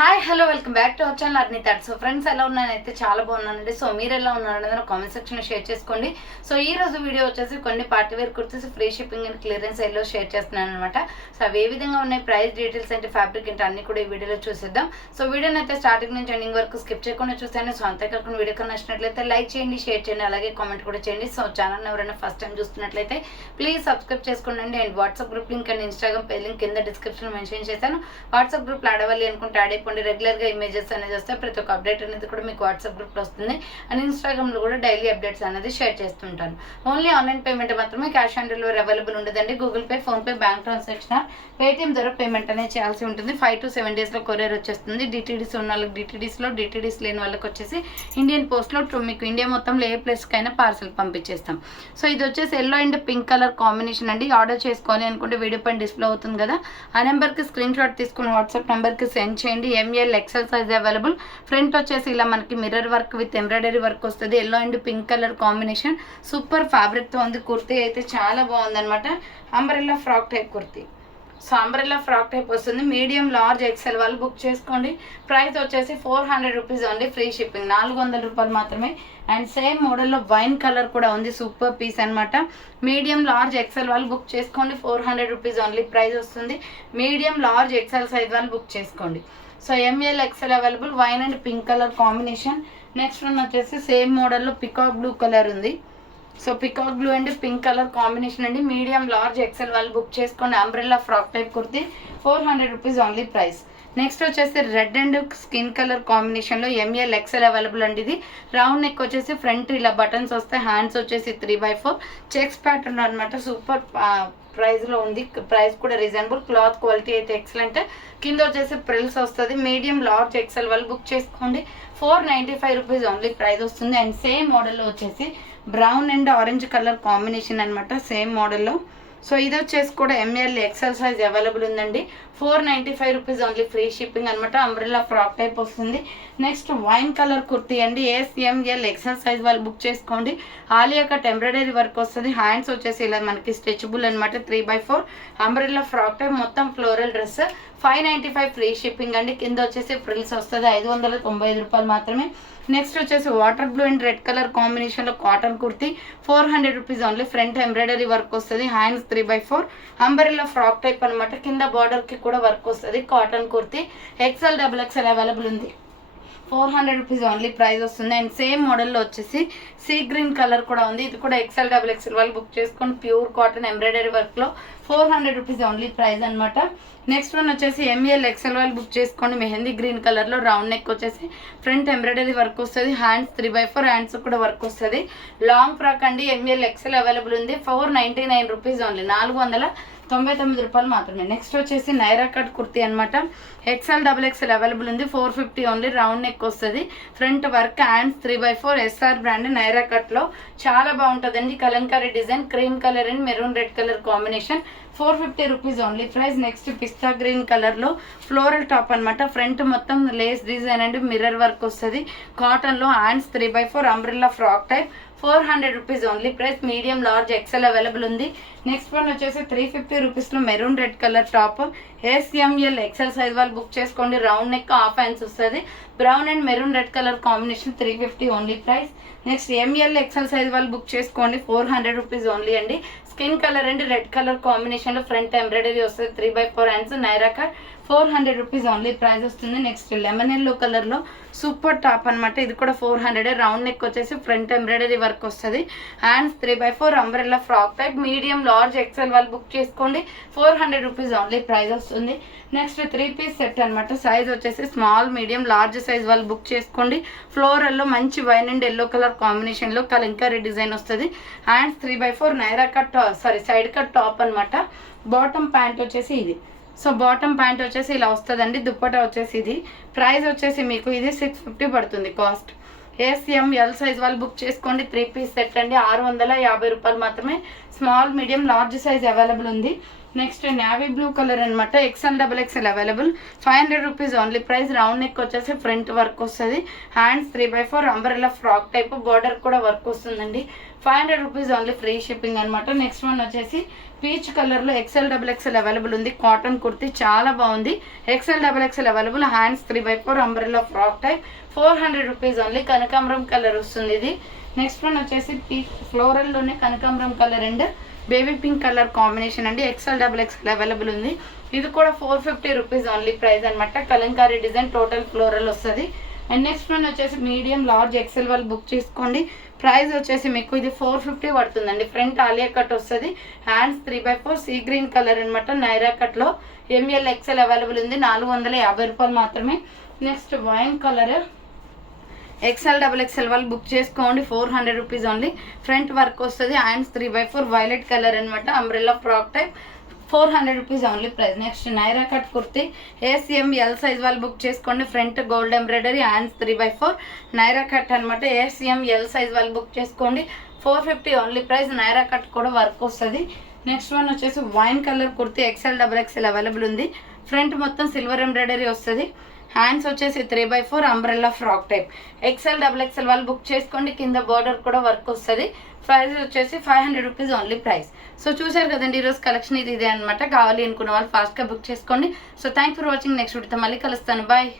Hi hello welcome back to our channel Arni thought. So friends ఎలా ఉన్నానైతే చాలా బాగున్నానండి. So మీరు ఎలా ఉన్నారనేది కామెంట్ సెక్షన్లో షేర్ చేసుకోండి. సో ఈ రోజు వీడియో వచ్చేసి కొన్ని party wear kurtis free shipping and clearance సేల్లో షేర్ చేస్తున్నాను అనమాట. సో అవి ఏ విధంగా ఉన్నాయి, ప్రైస్ డీటెయిల్స్ అంటే ఫ్యాబ్రిక్ అంటే అన్ని కూడా ఈ వీడియోలో చూసేద్దాం. సో వీడియోని అయితే స్టార్టింగ్ నుంచి ఎండింగ్ వరకు స్కిప్ చేయకుండా చూస్తాను. సో అంతేకాకుండా వీడియో కన్నా నచ్చినట్లయితే లైక్ చేయండి, షేర్ చేయండి, అలాగే కామెంట్ కూడా చేయండి. సో ఛానల్ ఎవరైనా ఫస్ట్ టైం చూస్తున్నట్లయితే ప్లీజ్ సబ్స్క్రైబ్ చేసుకోండి. And WhatsApp group link and Instagram page link కింద డిస్క్రిప్షన్ మెన్షన్ చేశాను. వాట్సాప్ గ్రూప్లో ఆడవాలి అనుకుంటే ఆడైపోండి. రెగ్యులర్గా ఇమేజెస్ అనేది వస్తే ప్రతి ఒక్క అప్డేట్ అనేది కూడా మీకు వాట్సాప్ గ్రూప్లో వస్తుంది. అండ్ ఇన్స్టాగ్రామ్లో కూడా డైలీ అప్డేట్స్ అనేది షేర్ చేస్తుంటాను. ఓన్లీ ఆన్లైన్ పేమెంట్ మాత్రమే, క్యాష్ ఆన్ డెలివరీ అవైలబుల్ ఉండదండి. Google pay, PhonePe, bank transaction, Paytm ద్వారా పేమెంట్ అనేది చేయాల్సి ఉంటుంది. 5 to 7 డేస్లో కొరియర్ వచ్చేస్తుంది. డిటీడీస్ ఉన్న వాళ్ళకి డిటీడీస్లో, డిటీడీస్ లేని వాళ్ళకి వచ్చేసి ఇండియన్ పోస్ట్లో మీకు ఇండియా మొత్తంలో ఏ ప్లేస్కైనా పార్సల్ పంపించేస్తాం. సో ఇది వచ్చేసి yellow and pink colour combination అండి. ఆర్డర్ చేసుకోవాలి అనుకుంటే వీడియో పైన డిస్ప్లే అవుతుంది కదా, ఆ నెంబర్కి స్క్రీన్ షాట్ తీసుకుని వాట్సాప్ నెంబర్కి సెండ్ చేయండి. M L XL size available. Front వచ్చేసి ఇలా మనకి mirror work with embroidery work వస్తుంది. Yellow and pink colour combination, super ఫ్యాబ్రిక్తో ఉంది. కుర్తీ అయితే చాలా బాగుందనమాట. Umbrella frock type kurti. So umbrella frock type వస్తుంది. మీడియం, లార్జ్, ఎక్సెల్ వాళ్ళు బుక్ చేసుకోండి. ప్రైస్ వచ్చేసి 400 రూపీస్ ఓన్లీ, ఫ్రీ షిప్పింగ్. 400 రూపాయలు మాత్రమే. అండ్ సేమ్ మోడల్లో వైన్ కలర్ కూడా ఉంది, సూపర్ పీస్ అనమాట. మీడియం, లార్జ్, ఎక్సెల్ వాళ్ళు బుక్ చేసుకోండి. 400 రూపీస్ ఓన్లీ ప్రైస్ వస్తుంది. మీడియం, లార్జ్, ఎక్సెల్ సైజ్ వాళ్ళు బుక్ చేసుకోండి. So ML XL available. Wine and pink colour combination. Next one వచ్చేసి సేమ్ మోడల్లో పికాక్ బ్లూ కలర్ ఉంది. So peacock blue and pink colour combination అండి. Medium, large, XL వాళ్ళు book చేసుకోండి. Umbrella frock type kurti, 400 rupees only price. Next వచ్చేసి red and skin colour కాంబినేషన్లో ML XL available అండి. ఇది రౌండ్ నెక్ వచ్చేసి ఫ్రంట్ ఇలా బటన్స్ వస్తాయి. హ్యాండ్స్ వచ్చేసి 3/4 చెక్స్ ప్యాటర్న్ అనమాట. సూపర్ ప్రైస్లో ఉంది. ప్రైస్ కూడా రీజనబుల్. క్లాత్ క్వాలిటీ అయితే ఎక్సలెంట్. కింద వచ్చేసి ప్రిల్స్ వస్తుంది. మీడియం, లార్జ్, ఎక్సెల్ వాళ్ళు బుక్ చేసుకోండి. 495 రూపీస్ ఓన్లీ ప్రైస్ వస్తుంది. అండ్ సేమ్ మోడల్లో వచ్చేసి brown and orange colour combination అనమాట. సేమ్ మోడల్లో. సో ఇది వచ్చేసి కూడా ఎంఎల్ ఎక్సెల్ సైజ్ అవైలబుల్ ఉందండి. 495 రూపీస్ ఓన్లీ, ఫ్రీ షిప్పింగ్ అనమాట. అంబ్రెల్లా ఫ్రాక్ టైప్ వస్తుంది. నెక్స్ట్ వైన్ కలర్ కుర్తీ అండి. ఎంఎల్ ఎక్సెల్ సైజ్ వాళ్ళు బుక్ చేసుకోండి. ఆలియా కట్ ఎంబ్రాయిడరీ వర్క్ వస్తుంది. హ్యాండ్స్ వచ్చేసి ఇలా మనకి స్ట్రెచబుల్ అనమాట. 3/4 అంబ్రెల్లా ఫ్రాక్ టైప్, మొత్తం ఫ్లోరల్ డ్రెస్. 595 ఫ్రీ షిప్పింగ్ అండి. కింద వచ్చేసి ఫ్రిల్స్ వస్తుంది. 595 రూపాయలు మాత్రమే. నెక్స్ట్ వచ్చేసి water blue and red colour కాంబినేషన్లో cotton kurti, 400 rupees only. Front embroidery work వస్తుంది. హ్యాండ్స్ 3/4 అంబ్రెల్లా ఫ్రాక్ టైప్ అనమాట. కింద బార్డర్కి కూడా వర్క్ వస్తుంది. Cotton kurti XL, XXL available ఉంది. 400 రూపీస్ ఓన్లీ ప్రైస్ వస్తుంది. అండ్ సేమ్ మోడల్లో వచ్చేసి సీ గ్రీన్ కలర్ కూడా ఉంది. ఇది కూడా ఎక్సెల్, XXL వాళ్ళు బుక్ చేసుకొని ప్యూర్ కాటన్ ఎంబ్రాయిడరీ వర్క్లో 400 రూపీస్ ఓన్లీ ప్రైస్ అనమాట. నెక్స్ట్ వన్ వచ్చేసి ఎంఎల్ ఎక్సెల్ వాళ్ళు బుక్ చేసుకోండి. మెహందీ గ్రీన్ కలర్లో రౌండ్ నెక్ వచ్చేసి ఫ్రంట్ ఎంబ్రాయిడరీ వర్క్ వస్తుంది. హ్యాండ్స్ 3/4 హ్యాండ్స్ కూడా వర్క్ వస్తుంది. లాంగ్ ఫ్రాక్ అండి. ఎంఎల్ ఎక్సెల్ అవైలబుల్ ఉంది. 499 రూపీస్ ఓన్లీ, 499 రూపాయలు మాత్రమే. నెక్స్ట్ వచ్చేసి నైరా కట్ కుర్తీ అనమాట. ఎక్సెల్, XXL అవైలబుల్ ఉంది. 450 ఓన్లీ. రౌండ్ నెక్ వస్తుంది. Front work, hands 3/4 S R brand Naira కట్లో చాలా బాగుంటుందండి. Kalamkari design, cream colour and maroon red colour combination, 450 rupees only price. Next పిస్తా గ్రీన్ కలర్లో ఫ్లోరల్ టాప్ అనమాట. ఫ్రంట్ మొత్తం lace design and mirror work వస్తుంది. కాటన్లో hands 3/4 umbrella frock type, 400 rupees only price. Medium, large, XL available ఉంది. Next one వచ్చేసి 350 రూపీస్లో maroon red colour top. ML XL size వాళ్ళు బుక్ చేసుకోండి. రౌండ్ నెక్, హాఫ్ హ్యాండ్స్ వస్తుంది. Brown and maroon red colour combination, 350 only price. Next ML XL size వాళ్ళు book చేసుకోండి. 400 rupees only అండి. Skin colour and red colour కాంబినేషన్లో front embroidery వస్తుంది. 3/4 hands Naira cut, 400 rupees only price వస్తుంది. Next lemon yellow కలర్లో super top అనమాట. ఇది కూడా 400. రౌండ్ నెక్ వచ్చేసి ఫ్రంట్ ఎంబ్రాయిడరీ వర్క్ వస్తుంది. Hands 3/4 umbrella frock type. Medium, large, XL వాళ్ళు బుక్ చేసుకోండి. 400 రూపీస్ ఓన్లీ ప్రైస్ వస్తుంది. నెక్స్ట్ 3 పీస్ సెట్ అనమాట. సైజ్ వచ్చేసి స్మాల్, మీడియం, లార్జ్ సైజ్ వాళ్ళు బుక్ చేసుకోండి. ఫ్లోరల్లో మంచి వైన్ అండ్ ఎల్లో కలర్ కాంబినేషన్లో కలంకారీ డిజైన్ వస్తుంది. Hands 3/4 Naira cut side cut top అనమాట. బాటమ్ ప్యాంట్ వచ్చేసి ఇది. సో బాటమ్ ప్యాంట్ వచ్చేసి ఇలా వస్తుందండి. దుప్పటా వచ్చేసి ఇది. ప్రైస్ వచ్చేసి మీకు ఇది 650 పడుతుంది కాస్ట్. ఎంఎల్ సైజ్ వాళ్ళు బుక్ చేసుకోండి. 3 పీస్ సెట్ అండి. 650 రూపాయలు మాత్రమే. Small medium large size available ఉంది. నెక్స్ట్ నేవీ బ్లూ కలర్ అనమాట, XL XXL available. 500 rupees only price. Round neck వచ్చేసి ఫ్రంట్ వర్క్ వస్తుంది, hands 3/4 umbrella frock type, border కూడా వర్క్ వస్తుందండి. 500 రూపీస్ ఓన్లీ, ఫ్రీ షిప్పింగ్ అనమాట. నెక్స్ట్ వన్ వచ్చేసి peach కలర్లో XL XXL available ఉంది. కాటన్ కుర్తీ చాలా బాగుంది. XL XXL available, hands 3/4 umbrella frock type, 400 rupees only. కనకాంబరం కలర్ వస్తుంది ఇది. నెక్స్ట్ వన్ వచ్చేసి ఫ్లోరల్లోనే కనకాంబరం colour and baby pink colour combination అండి. XL XXL అవైలబుల్ ఉంది. ఇది కూడా 450 రూపీస్ ఓన్లీ ప్రైస్ అనమాట. కలంకారీ డిజైన్, టోటల్ ఫ్లోరల్ వస్తుంది. అండ్ నెక్స్ట్ వన్ వచ్చేసి మీడియం లార్జ్ XL వాళ్ళు బుక్ చేసుకోండి. ప్రైస్ వచ్చేసి మీకు ఇది 450 పడుతుందండి. ఫ్రంట్ ఆలియా కట్ వస్తుంది, హ్యాండ్స్ 3/4 సీ గ్రీన్ కలర్ అనమాట. నైరా కట్లో ML XL అవైలబుల్ ఉంది. 450 రూపాయలు మాత్రమే. Next wine colour XL XXL వాళ్ళు బుక్ చేసుకోండి. 400 రూపీస్ ఓన్లీ. ఫ్రంట్ వర్క్ వస్తుంది, హ్యాండ్స్ 3/4 వైలెట్ కలర్ అనమాట. Umbrella frock type, 400 rupees only price. Next Naira cut kurti ACML size వాళ్ళు బుక్ చేసుకోండి. Front gold embroidery, hands 3/4 Naira cut అనమాట. ACML సైజ్ వాళ్ళు book చేసుకోండి. 450 only price. Naira cut కూడా వర్క్ వస్తుంది. నెక్స్ట్ వన్ వచ్చేసి wine colour kurti XL XXL available ఉంది. ఫ్రంట్ మొత్తం సిల్వర్ ఎంబ్రాయిడరీ వస్తుంది, హ్యాండ్స్ వచ్చేసి 3/4 umbrella frock type. XL XXL వాళ్ళు బుక్ చేసుకోండి. కింద బోర్డర్ కూడా వర్క్ వస్తుంది. ప్రైస్ వచ్చేసి 500 రూపీస్ ఓన్లీ ప్రైస్. సో చూసారు కదండి, ఈరోజు కలెక్షన్ ఇదే అనమాట. కావాలి అనుకున్న వాళ్ళు ఫాస్ట్గా బుక్ చేసుకోండి. So thanks for watching. Next వీడియోతో మళ్ళీ కలుస్తాను. బాయ్.